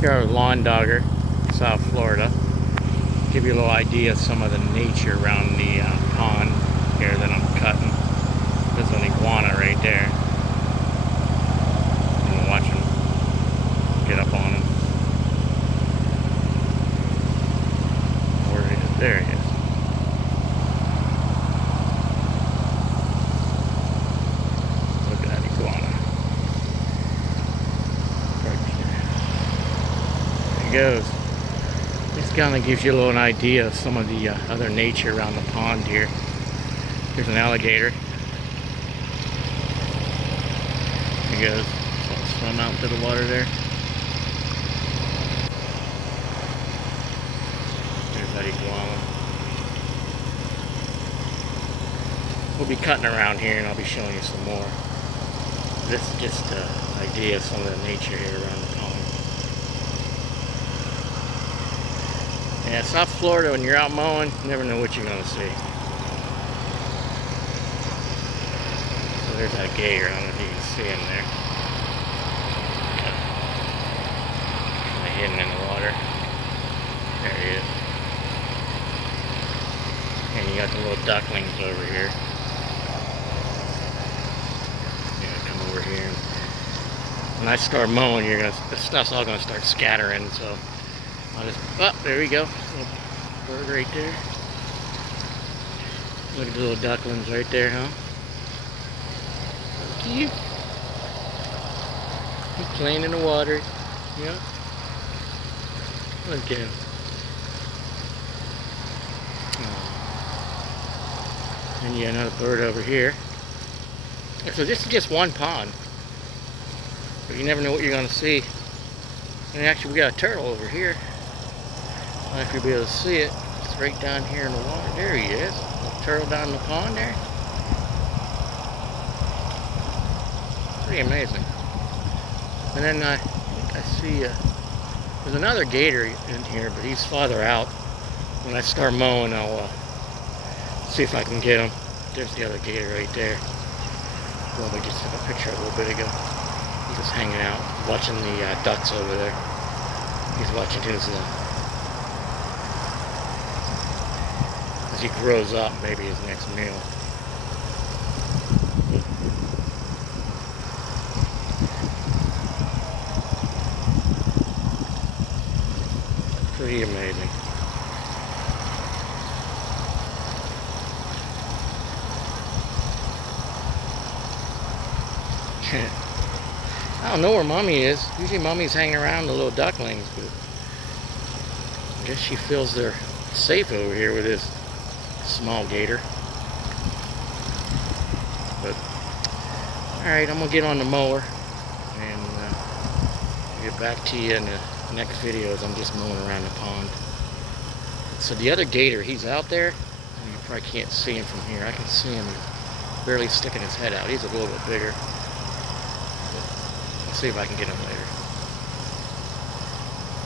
Here are lawn dogger, South Florida. Give you a little idea of some of the nature around the pond here that I'm cutting. There's an iguana right there. I'm gonna watch him get up on him. Where he is? There he is. Look at that iguana. There he goes. This kind of gives you a little idea of some of the other nature around the pond here. Here's an alligator. There he goes. Swim out into the water there. There's that iguana. We'll be cutting around here and I'll be showing you some more. This is just an idea of some of the nature here around the pond. Yeah, South Florida, when you're out mowing, you never know what you're going to see. So there's that gator. I don't know if you can see him there. Kind of hidden in the water. There he is. And you got the little ducklings over here. Come over here. When I start mowing, the stuff's all gonna start scattering. So I'll just, there we go. Little bird right there. Look at the little ducklings right there, huh? So cute. He's playing in the water. Yeah. Look at him. And you got another bird over here. So this is just one pond. But you never know what you're going to see. And actually we got a turtle over here. I don't know if you'll be able to see it. It's right down here in the water. There he is. A turtle down in the pond there. Pretty amazing. And then I think I see there's another gator in here, but he's farther out. When I start mowing, I'll see if I can get him. There's the other gator right there. Well, we just took a picture a little bit ago. He's just hanging out, watching the ducks over there. He's watching his, as he grows up, maybe his next meal. Pretty amazing. I don't know where Mommy is. Usually Mommy's hanging around the little ducklings, but I guess she feels they're safe over here with this small gator. But alright, I'm gonna get on the mower and get back to you in the next video as I'm just mowing around the pond. So the other gator, he's out there. You probably can't see him from here. I can see him barely sticking his head out. He's a little bit bigger. I'll see if I can get him later.